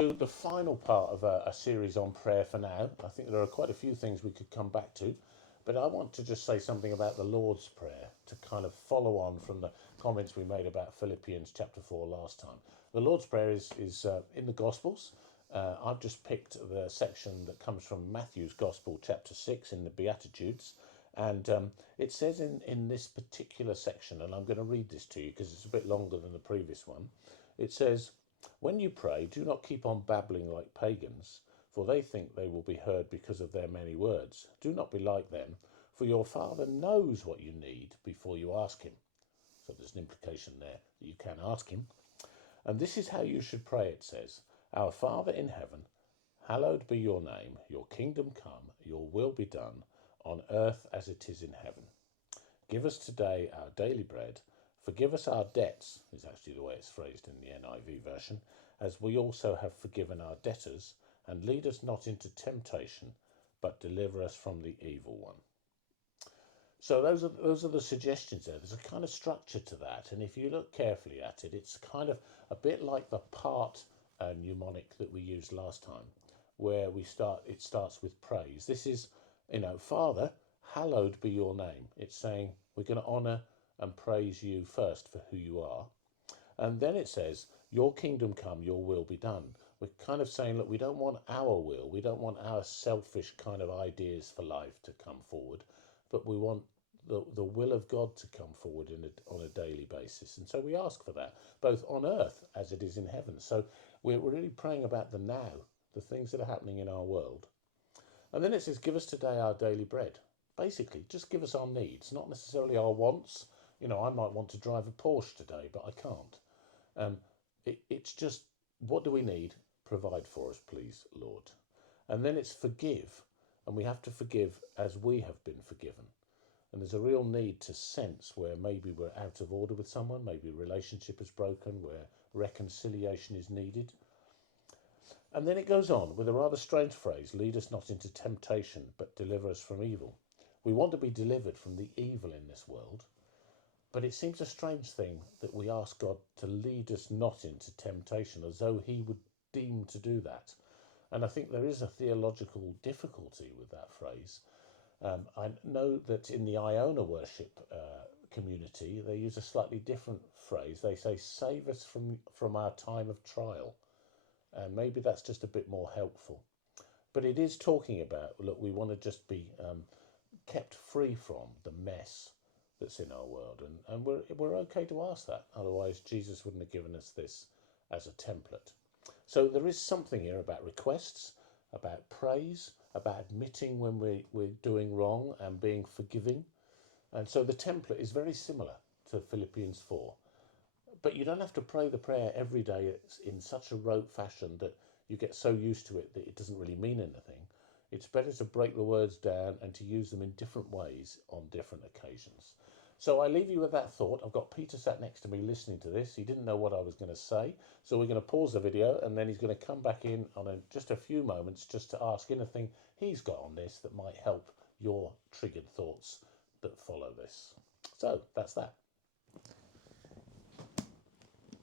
The final part of a series on prayer for now. I think there are quite a few things we could come back to, but I want to just say something about the Lord's Prayer to kind of follow on from the comments we made about Philippians chapter 4 last time. The Lord's Prayer is in the Gospels. I've just picked the section that comes from Matthew's Gospel, chapter 6, in the Beatitudes. And it says in this particular section, and I'm going to read this to you because it's a bit longer than the previous one. It says, "When you pray, do not keep on babbling like pagans, for they think they will be heard because of their many words. Do not be like them, for your Father knows what you need before you ask him." So there's an implication there that you can ask him. "And this is how you should pray," it says. "Our Father in heaven, hallowed be your name. Your kingdom come, your will be done, on earth as it is in heaven. Give us today our daily bread. Forgive us our debts," is actually the way it's phrased in the NIV version, "as we also have forgiven our debtors. And lead us not into temptation, but deliver us from the evil one." So those are the suggestions there. There's a kind of structure to that, and if you look carefully at it, it's kind of a bit like the part mnemonic that we used last time, where it starts with praise. This is, Father, hallowed be your name. It's saying we're going to honour and praise you first for who you are. And then it says, "Your kingdom come, your will be done." We're kind of saying, look, we don't want our will, we don't want our selfish kind of ideas for life to come forward, but we want the will of God to come forward on a daily basis. And so we ask for that, both on earth as it is in heaven. So we're really praying about the now, the things that are happening in our world. And then it says, "Give us today our daily bread." Basically, just give us our needs, not necessarily our wants. I might want to drive a Porsche today, but I can't. It's just, what do we need? Provide for us, please, Lord. And then it's forgive. And we have to forgive as we have been forgiven. And there's a real need to sense where maybe we're out of order with someone, maybe a relationship is broken, where reconciliation is needed. And then it goes on with a rather strange phrase, "Lead us not into temptation, but deliver us from evil." We want to be delivered from the evil in this world, but it seems a strange thing that we ask God to lead us not into temptation, as though he would deem to do that. And I think there is a theological difficulty with that phrase. I know that in the Iona worship community, they use a slightly different phrase. They say, "Save us from our time of trial." And maybe that's just a bit more helpful. But it is talking about, look, we want to just be kept free from the mess that's in our world. And we're okay to ask that. Otherwise, Jesus wouldn't have given us this as a template. So there is something here about requests, about praise, about admitting when we're doing wrong and being forgiving. And so the template is very similar to Philippians 4. But you don't have to pray the prayer every day in such a rote fashion that you get so used to it that it doesn't really mean anything. It's better to break the words down and to use them in different ways on different occasions. So I leave you with that thought. I've got Peter sat next to me listening to this. He didn't know what I was going to say. So we're going to pause the video and then he's going to come back in on just a few moments just to ask anything he's got on this that might help your triggered thoughts that follow this. So that's that.